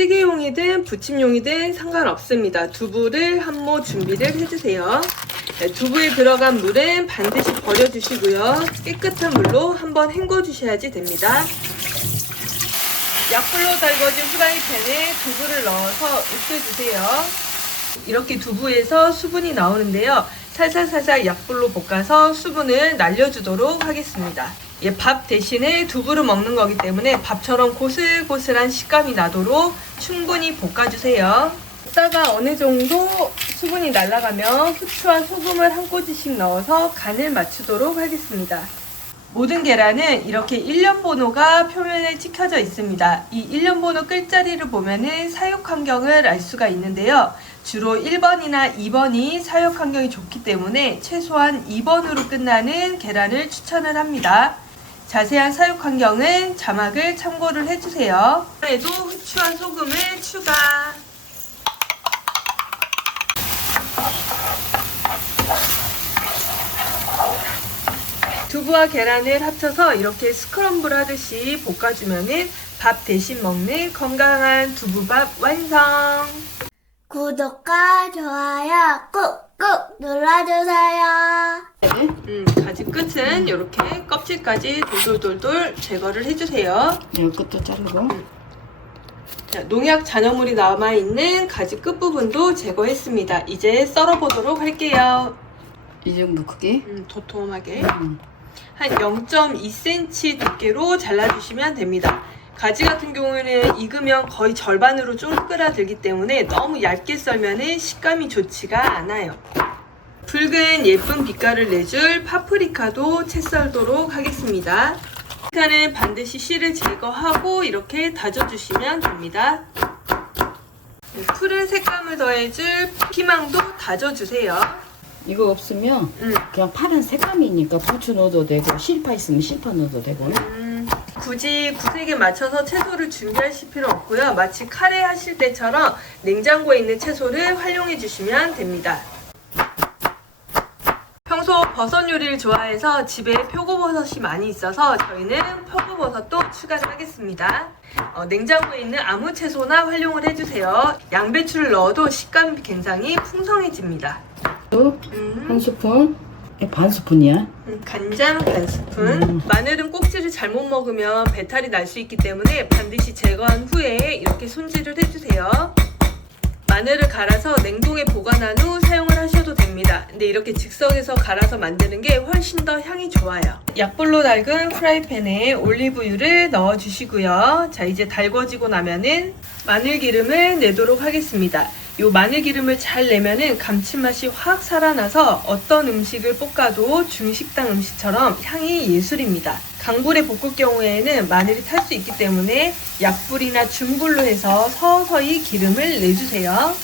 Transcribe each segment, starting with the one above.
찌개용이든 부침용이든 상관없습니다. 두부를 한 모 준비를 해주세요. 네, 두부에 들어간 물은 반드시 버려주시고요. 깨끗한 물로 한번 헹궈 주셔야지 됩니다. 약불로 달궈진 프라이팬에 두부를 넣어서 익혀주세요. 이렇게 두부에서 수분이 나오는데요. 살살살살 약불로 볶아서 수분을 날려주도록 하겠습니다. 밥 대신에 두부를 먹는 거기 때문에 밥처럼 고슬고슬한 식감이 나도록 충분히 볶아주세요. 볶다가 어느 정도 수분이 날아가면 후추와 소금을 한 꼬집씩 넣어서 간을 맞추도록 하겠습니다. 모든 계란은 이렇게 1년 번호가 표면에 찍혀져 있습니다. 이 1년 번호 끝자리를 보면은 사육 환경을 알 수가 있는데요. 주로 1번이나 2번이 사육 환경이 좋기 때문에 최소한 2번으로 끝나는 계란을 추천을 합니다. 자세한 사육 환경은 자막을 참고를 해주세요. 그래도 후추와 소금을 추가. 두부와 계란을 합쳐서 이렇게 스크럼블 하듯이 볶아주면은 밥 대신 먹는 건강한 두부밥 완성! 구독과 좋아요 꾹꾹 눌러주세요. 가지 끝은 이렇게 껍질까지 돌돌돌돌 제거를 해주세요. 이 끝도 자르고. 자, 농약 잔여물이 남아있는 가지 끝부분도 제거했습니다. 이제 썰어보도록 할게요. 이 정도 크기? 도톰하게. 한 0.2cm 두께로 잘라주시면 됩니다. 가지 같은 경우에는 익으면 거의 절반으로 쪼그라들기 때문에 너무 얇게 썰면 식감이 좋지가 않아요. 붉은 예쁜 빛깔을 내줄 파프리카도 채 썰도록 하겠습니다. 파프리카는 반드시 씨를 제거하고 이렇게 다져주시면 됩니다. 푸른 색감을 더해줄 피망도 다져주세요. 이거 없으면 그냥 파란 색감이니까 부추 넣어도 되고 실파 있으면 실파 넣어도 되고. 굳이 구색에 맞춰서 채소를 준비하실 필요 없고요. 마치 카레 하실 때처럼 냉장고에 있는 채소를 활용해 주시면 됩니다. 평소 버섯 요리를 좋아해서 집에 표고버섯이 많이 있어서 저희는 표고버섯도 추가를 하겠습니다. 냉장고에 있는 아무 채소나 활용을 해주세요. 양배추를 넣어도 식감이 굉장히 풍성해집니다. 한 스푼? 반 스푼이야? 간장 반 스푼. 마늘은 꼭지를 잘못 먹으면 배탈이 날 수 있기 때문에 반드시 제거한 후에 이렇게 손질을 해주세요. 마늘을 갈아서 냉동에 보관한 후 사용을 하셔도 됩니다. 근데 이렇게 즉석에서 갈아서 만드는 게 훨씬 더 향이 좋아요. 약불로 달군 프라이팬에 올리브유를 넣어주시고요. 자, 이제 달궈지고 나면은 마늘기름을 내도록 하겠습니다. 이 마늘기름을 잘 내면은 감칠맛이 확 살아나서 어떤 음식을 볶아도 중식당 음식처럼 향이 예술입니다. 강불에 볶을 경우에는 마늘이 탈 수 있기 때문에 약불이나 중불로 해서 서서히 기름을 내주세요.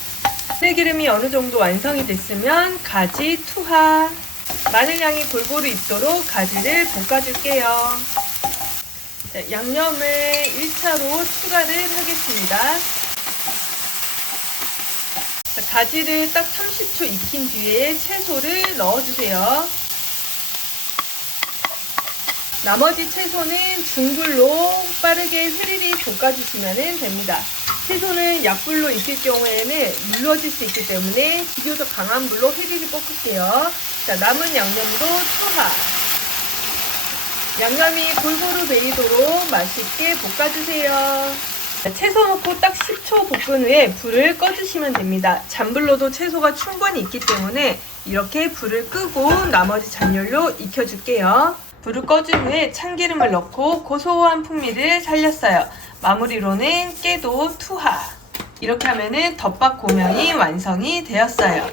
마늘기름이 어느 정도 완성이 됐으면 가지 투하. 마늘향이 골고루 입도록 가지를 볶아줄게요. 자, 양념을 1차로 추가를 하겠습니다. 자, 가지를 딱 30초 익힌 뒤에 채소를 넣어주세요. 나머지 채소는 중불로 빠르게 휘리리 볶아주시면 됩니다. 채소는 약불로 익힐 경우에는 물러질 수 있기 때문에 비교적 강한 불로 휘리리 볶을게요. 자, 남은 양념도 투하. 양념이 골고루 배이도록 맛있게 볶아주세요. 채소 넣고 딱 10초 볶은 후에 불을 꺼주시면 됩니다. 잔불로도 채소가 충분히 익기 때문에 이렇게 불을 끄고 나머지 잔열로 익혀줄게요. 불을 꺼준 후에 참기름을 넣고 고소한 풍미를 살렸어요. 마무리로는 깨도 투하. 이렇게 하면은 덮밥 고명이 완성이 되었어요.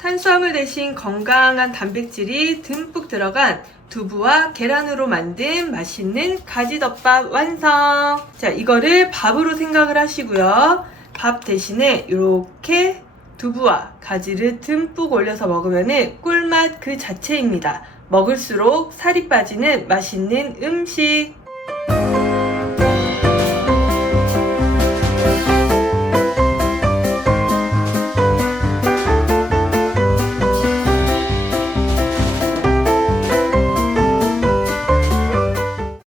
탄수화물 대신 건강한 단백질이 듬뿍 들어간 두부와 계란으로 만든 맛있는 가지덮밥 완성! 자, 이거를 밥으로 생각을 하시고요. 밥 대신에 이렇게 두부와 가지를 듬뿍 올려서 먹으면 꿀맛 그 자체입니다. 먹을수록 살이 빠지는 맛있는 음식!